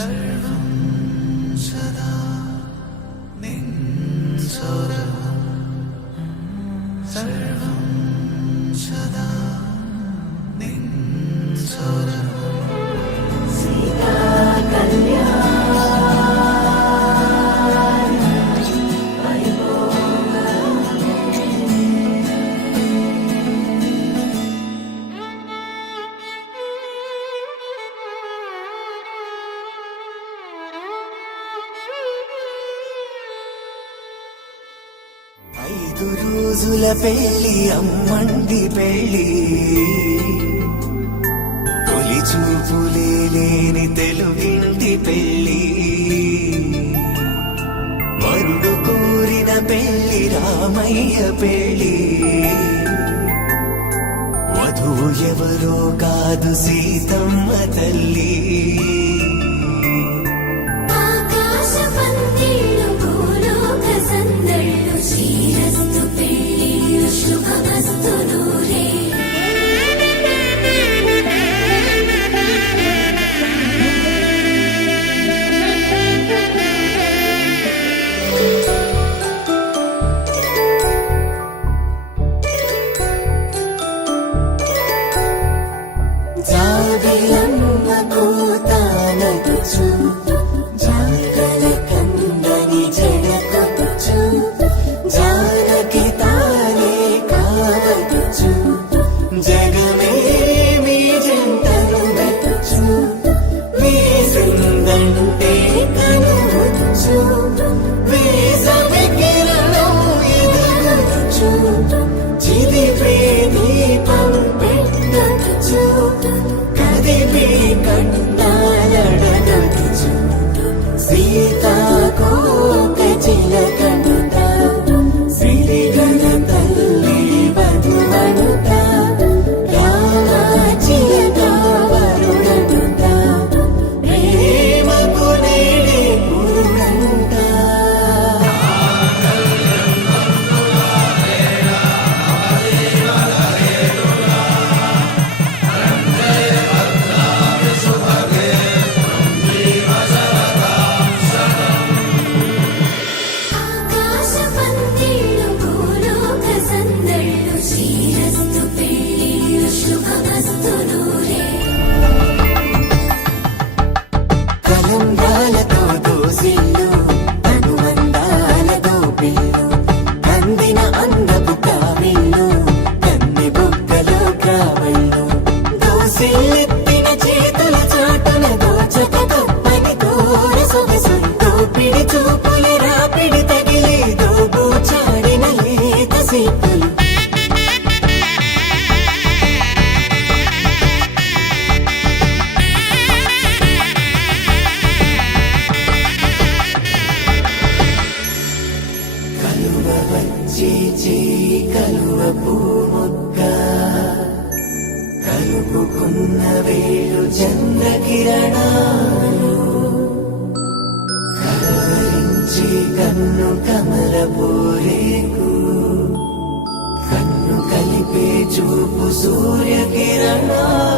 సర్వం సదా నిన్సోరవం సర్వం సదా నిన్సోరవం సీతా కళ్యాణ ఐదు రోజుల పెళ్లి అమ్మండి పెళ్లి తొలి చూపులే లేని తెలుగింటి పెళ్లి వరుడు కోరిన పెళ్లి రామయ్య పెళ్లి వధువు ఎవరో కాదు సీతమ్మ తల్లి శ్రీరస్తు పెళ్ళిళ్ళు శుభమస్తు నూరే జాబిలమ్మ కోతానదుచు జాగల కందని జడకొట్టుచు జానకి తానే కావదుచు జగమే మీ జంటను వెతుచు వీసిందంటే కనువదుచు వీసవి కిరణం ఎదుగుచు చిలిపే దీపం పెట్టదుచు కదిపే కన్నాలడగదుచు సీతాకోక చిలకనుత సిరిగల తల్లి వధువనుత రామాచిలక వరుడనుత ప్రేమకు నేడే గురుడంట ఆకాశ పందిళ్ళు భూలోక సందళ్ళు శ్రీరస్తు పెళ్ళిళ్ళు శుభమస్తు నూరే కలంగాలతో దోసిల్లు అనుమందాలతో పిల్లు అందిన అందపు కావిళ్ళు కన్నె బొక్కలో కావళ్ళు దోసిల్లెత్తిన చేతుల చాటున దోచక తప్పని తోర సొగసులు దోపిడి చూపుల రాపిడి తగిలే దోబూచాడిన లేత సీపులు కలువ వచ్చే కలువ పూముక్క కలుపుకున్న వేలు చంద్రకిరణాలు కలవరించి కన్ను కమల పోరేకు కన్ను కలిపే చూపు సూర్యకిరణాలు